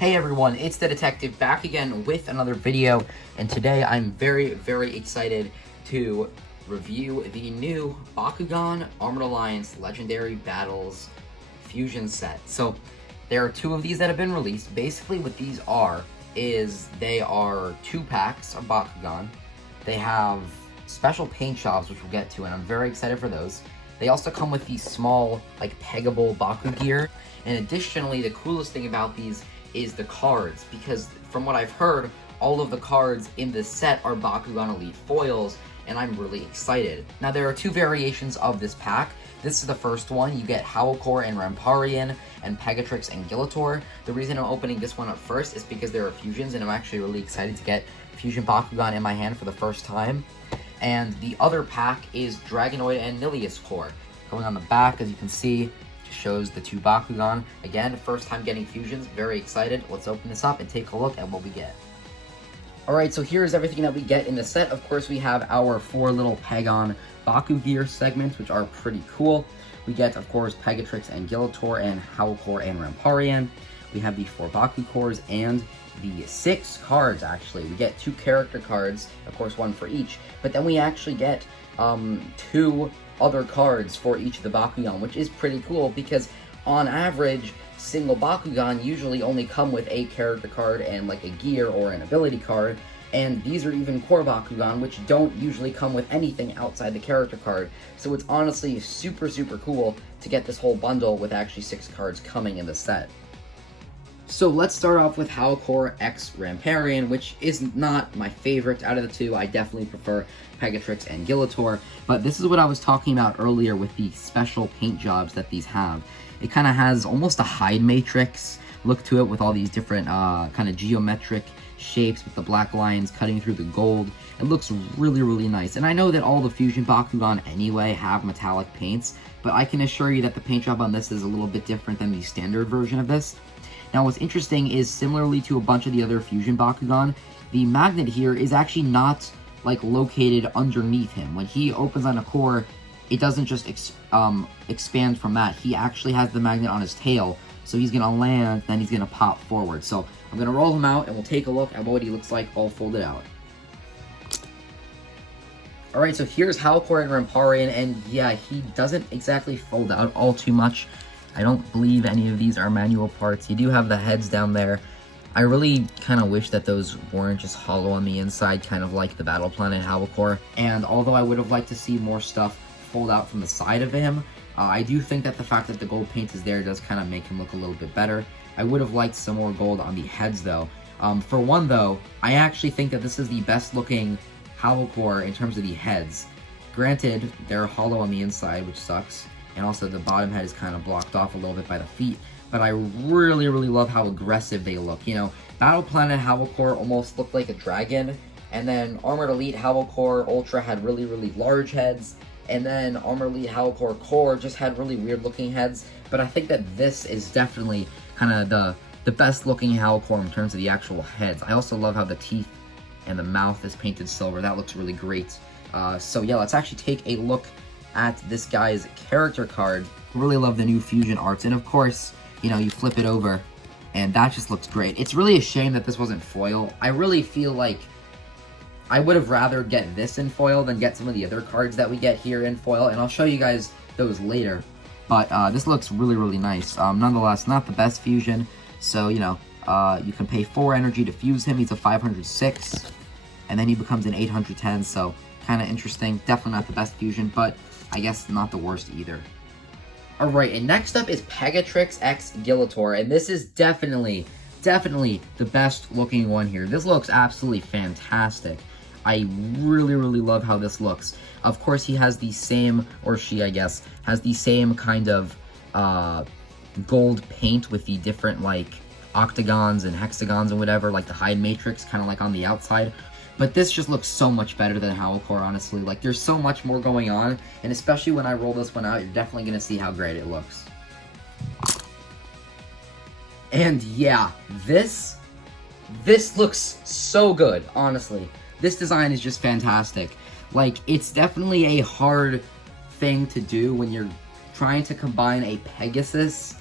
Hey everyone, it's the Detective back again with another video, and today I'm very excited to review the new Bakugan Armored Alliance Legendary Battles Fusion set. So there are two of these that have been released. Basically what these are is they are 2 packs of Bakugan. They have special paint jobs, which we'll get to, and I'm very excited for those. They also come with these small, like, peggable Bakugear. And additionally, the coolest thing about these is the cards, because from what I've heard, all of the cards in this set are Bakugan Elite foils, and I'm really excited. Now, there are 2 variations of this pack. This is the first one. You get Howlkor and Ramparian, and Pegatrix and Gillator. The reason I'm opening this one up first is because there are fusions, and I'm actually really excited to get Fusion Bakugan in my hand for the first time. And the other pack is Dragonoid and Core. Going on the back, as you can see, shows the 2 Bakugan. Again, first time getting fusions, very excited. Let's open this up and take a look at what we get. Alright, so here's everything that we get in the set. Of course, we have our 4 little Pegon Bakugear segments, which are pretty cool. We get, of course, Pegatrix and Gillator and Howlkor and Ramparian. We have the 4 Bakucores and the 6 cards, actually. We get 2 character cards, of course, 1 for each. But then we actually get 2 other cards for each of the Bakugan, which is pretty cool because on average, single Bakugan usually only come with a character card and like a gear or an ability card, and these are even core Bakugan, which don't usually come with anything outside the character card. So it's honestly super cool to get this whole bundle with actually 6 cards coming in the set. So let's start off with Howlkor x Ramparian, which is not my favorite out of the 2. I definitely prefer Pegatrix and Gillator, but this is what I was talking about earlier with the special paint jobs that these have. It kind of has almost a hide matrix look to it with all these different kind of geometric shapes with the black lines cutting through the gold. It looks really nice, and I know that all the Fusion Bakugan anyway have metallic paints, but I can assure you that the paint job on this is a little bit different than the standard version of this. Now, what's interesting is, similarly to a bunch of the other Fusion Bakugan, the magnet here is actually not, like, located underneath him. When he opens on a core, it doesn't just expand from that. He actually has the magnet on his tail, so he's going to land, then he's going to pop forward. So I'm going to roll him out, and we'll take a look at what he looks like all folded out. Alright, so here's Howlkor and Ramparian, and yeah, he doesn't exactly fold out all too much. I don't believe any of these are manual parts. You do have the heads down there. I really kind of wish that those weren't just hollow on the inside, kind of like the Battle Planet Howlkor. And although I would have liked to see more stuff fold out from the side of him, I do think that the fact that the gold paint is there does kind of make him look a little bit better. I would have liked some more gold on the heads, though. For one, though, I actually think that this is the best looking Howlkor in terms of the heads. Granted, they're hollow on the inside, which sucks. And also the bottom head is kind of blocked off a little bit by the feet. But I really love how aggressive they look. You know, Battle Planet Howlkor almost looked like a dragon. And then Armored Elite Howlkor Ultra had really large heads. And then Armored Elite Howlkor Core just had really weird looking heads. But I think that this is definitely kind of the best looking Howlkor in terms of the actual heads. I also love how the teeth and the mouth is painted silver. That looks really great. So yeah, let's actually take a look at this guy's character card. Really love the new fusion arts, and of course, you know, you flip it over and that just looks great. It's really a shame that this wasn't foil. I really feel like I would have rather get this in foil than get some of the other cards that we get here in foil, and I'll show you guys those later. But this looks really nice. Nonetheless, not the best fusion, so you know, you can pay 4 energy to fuse him. He's a 506, and then he becomes an 810, so kind of interesting. Definitely not the best fusion, but I guess not the worst either. Alright, and next up is Pegatrix x Gillator, and this is definitely the best looking one here. This looks absolutely fantastic. I really love how this looks. Of course, he has the same, or she, I guess, has the same kind of gold paint with the different, like, octagons and hexagons and whatever, like the hide matrix, kind of like on the outside. But this just looks so much better than Howlkor, honestly. Like, there's so much more going on, and especially when I roll this one out, you're definitely going to see how great it looks. And yeah, this looks so good, honestly. This design is just fantastic. Like, it's definitely a hard thing to do when you're trying to combine a Pegasus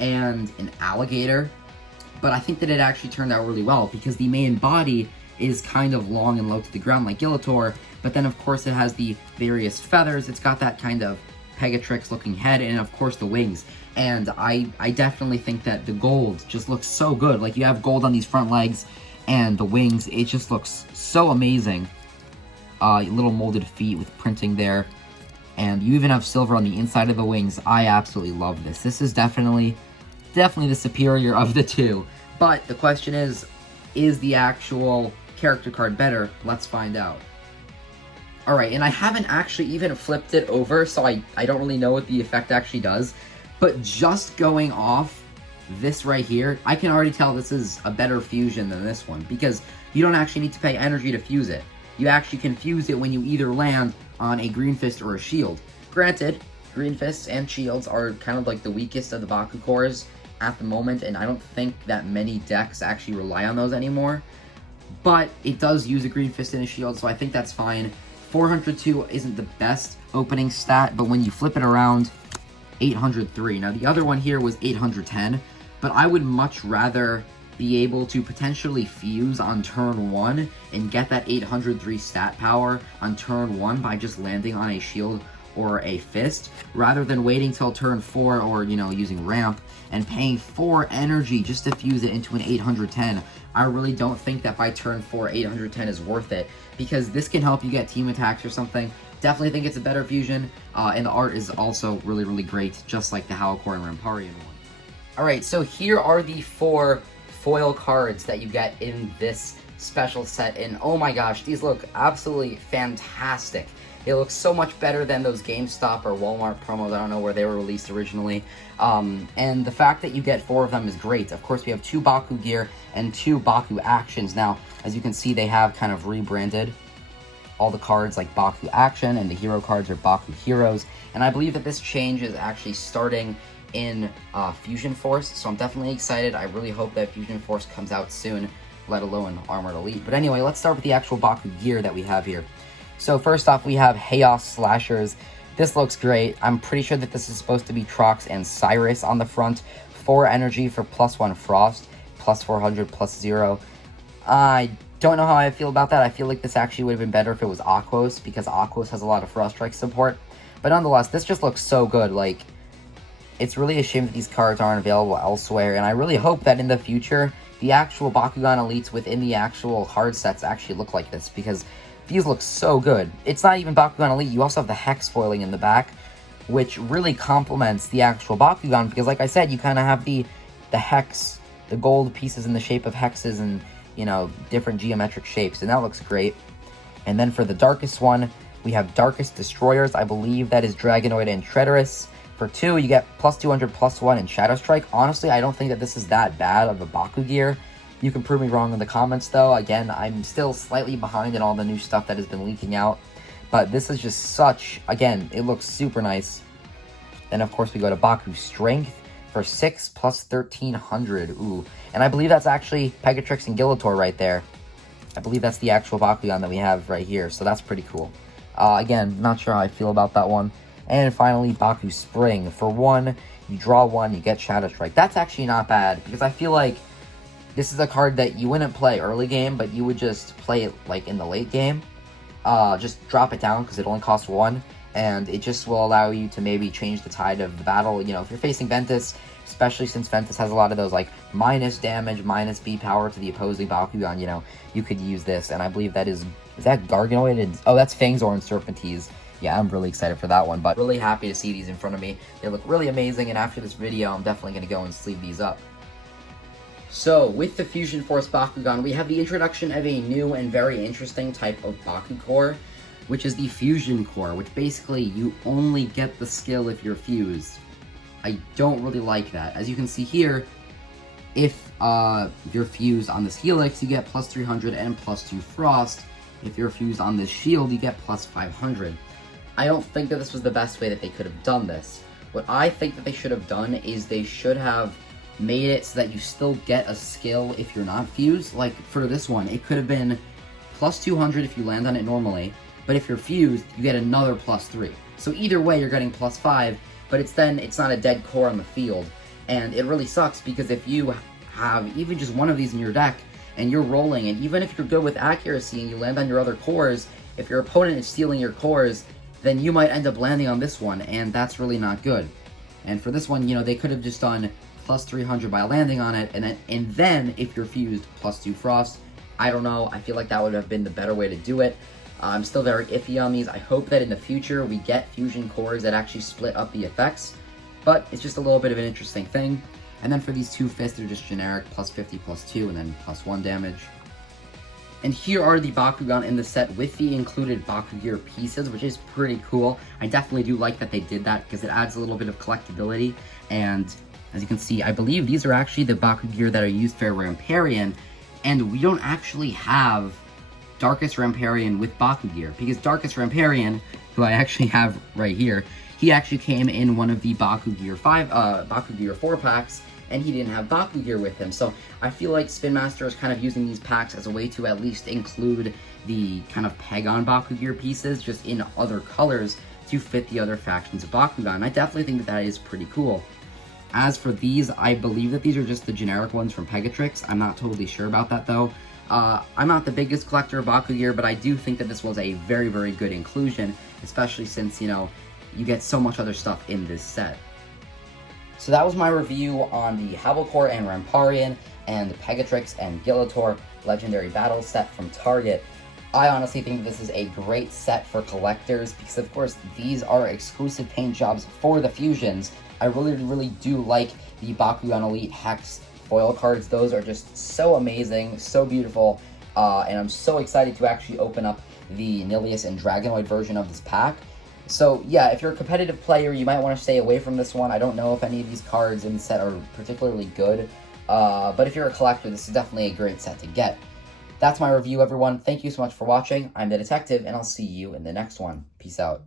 and an alligator. but I think that it actually turned out really well because the main body is kind of long and low to the ground like Gillator, but then of course it has the various feathers. It's got that kind of Pegatrix looking head, and of course the wings. And I definitely think that the gold just looks so good. Like, you have gold on these front legs and the wings. It just looks so amazing. Little molded feet with printing there. And you even have silver on the inside of the wings. I absolutely love this. This is definitely the superior of the two. But the question is the actual character card better? Let's find out. Alright, and I haven't actually even flipped it over, so I don't really know what the effect actually does. But just going off this right here, I can already tell this is a better fusion than this one, because you don't actually need to pay energy to fuse it. You actually can fuse it when you either land on a Green Fist or a Shield. Granted, Green Fists and Shields are kind of like the weakest of the Bakucores at the moment, and I don't think that many decks actually rely on those anymore. But it does use a Green Fist and a Shield, so I think that's fine. 402 isn't the best opening stat, but when you flip it around, 803. Now, the other one here was 810, but I would much rather be able to potentially fuse on turn 1 and get that 803 stat power on turn 1 by just landing on a shield or a fist, rather than waiting till turn 4 or, you know, using ramp and paying 4 energy just to fuse it into an 810. I really don't think that by turn 4, 810 is worth it, because this can help you get team attacks or something. Definitely think it's a better fusion, and the art is also really, really great, just like the Howlkor and Ramparian one. Alright, so here are the 4 foil cards that you get in this special set, and oh my gosh, these look absolutely fantastic. They look so much better than those GameStop or Walmart promos. I don't know where they were released originally. And the fact that you get 4 of them is great. Of course, we have 2 Bakugear and 2 Baku Actions. Now, as you can see, they have kind of rebranded all the cards like Baku Action, and the hero cards are Baku Heroes. And I believe that this change is actually starting in Fusion Force, so I'm definitely excited. I really hope that Fusion Force comes out soon, let alone Armored Elite. But anyway, let's start with the actual Bakugear that we have here. So first off, we have Chaos Slashers. This looks great. I'm pretty sure that this is supposed to be Trox and Cyrus on the front. 4 energy for +1 Frost, +400, +0. I don't know how I feel about that. I feel like this actually would have been better if it was Aquos, because Aquos has a lot of Frost Strike support. But nonetheless, this just looks so good. Like, it's really a shame that these cards aren't available elsewhere, and I really hope that in the future, the actual Bakugan Elites within the actual card sets actually look like this, because these look so good. It's not even Bakugan Elite, you also have the Hex foiling in the back, which really complements the actual Bakugan, because like I said, you kind of have the Hex, the gold pieces in the shape of hexes and, you know, different geometric shapes, and that looks great. And then for the darkest one, we have Darkest Destroyers. I believe that is Dragonoid and Treacherous. For 2, you get +200, +1 in Shadow Strike. Honestly, I don't think that this is that bad of a Bakugear. You can prove me wrong in the comments, though. Again, I'm still slightly behind in all the new stuff that has been leaking out. But this is just such... Again, it looks super nice. Then, of course, we go to Baku Strength for 6 +1300. Ooh. And I believe that's actually Pegatrix and Gillator right there. I believe that's the actual Bakugan that we have right here. So that's pretty cool. Again, not sure how I feel about that one. And finally, Baku Spring. For 1, you draw 1, you get Shadow Strike. That's actually not bad, because I feel like this is a card that you wouldn't play early game, but you would just play it like in the late game. Just drop it down because it only costs 1, and it just will allow you to maybe change the tide of the battle. You know, if you're facing Ventus, especially since Ventus has a lot of those like minus damage, minus B power to the opposing Bakugan, you know, you could use this. And I believe that is that Garganoid? And, oh, that's Fangzor and Serpentese. Yeah, I'm really excited for that one, but really happy to see these in front of me. They look really amazing, and after this video, I'm definitely going to go and sleeve these up. So, with the Fusion Force Bakugan, we have the introduction of a new and very interesting type of Bakucore, which is the Fusion Core, which basically you only get the skill if you're fused. I don't really like that. As you can see here, if you're fused on this Helix, you get +300 and +2 Frost. If you're fused on this Shield, you get +500. I don't think that this was the best way that they could have done this. What I think that they should have done is they should have made it so that you still get a skill if you're not fused. Like, for this one, it could have been +200 if you land on it normally, but if you're fused, you get another +3. So either way, you're getting +5, but it's not a dead core on the field. And it really sucks, because if you have even just one of these in your deck and you're rolling, and even if you're good with accuracy and you land on your other cores, if your opponent is stealing your cores, then you might end up landing on this one, and that's really not good. And for this one, you know, they could have just done plus 300 by landing on it, and then if you're fused, plus 2 frost. I don't know, I feel like that would have been the better way to do it. I'm still very iffy on these. I hope that in the future we get fusion cores that actually split up the effects, but it's just a little bit of an interesting thing. And then for these 2 fists, they're just generic, plus 50, plus 2, and then plus 1 damage. And here are the Bakugan in the set with the included Bakugear pieces, which is pretty cool. I definitely do like that they did that because it adds a little bit of collectability. And as you can see, I believe these are actually the Bakugear that are used for Ramparian, and we don't actually have Darkest Ramparian with Bakugear, because Darkest Ramparian, who I actually have right here, he actually came in one of the Bakugear 4 packs, and he didn't have Bakugear with him. So I feel like Spin Master is kind of using these packs as a way to at least include the kind of Pegagon Bakugear pieces just in other colors to fit the other factions of Bakugan. I definitely think that is pretty cool. As for these, I believe that these are just the generic ones from Pegatrix. I'm not totally sure about that though. I'm not the biggest collector of Bakugear, but I do think that this was a very, very good inclusion, especially since, you know, you get so much other stuff in this set. So that was my review on the Howlkor and Ramparian and the Pegatrix and Gillator Legendary Battle set from Target. I honestly think this is a great set for collectors because, of course, these are exclusive paint jobs for the fusions. I really, really do like the Bakugan Elite HEX foil cards. Those are just so amazing, so beautiful, and I'm so excited to actually open up the Nilius and Dragonoid version of this pack. So yeah, if you're a competitive player, you might want to stay away from this one. I don't know if any of these cards in the set are particularly good, but if you're a collector, this is definitely a great set to get. That's my review, everyone. Thank you so much for watching. I'm the Detective, and I'll see you in the next one. Peace out.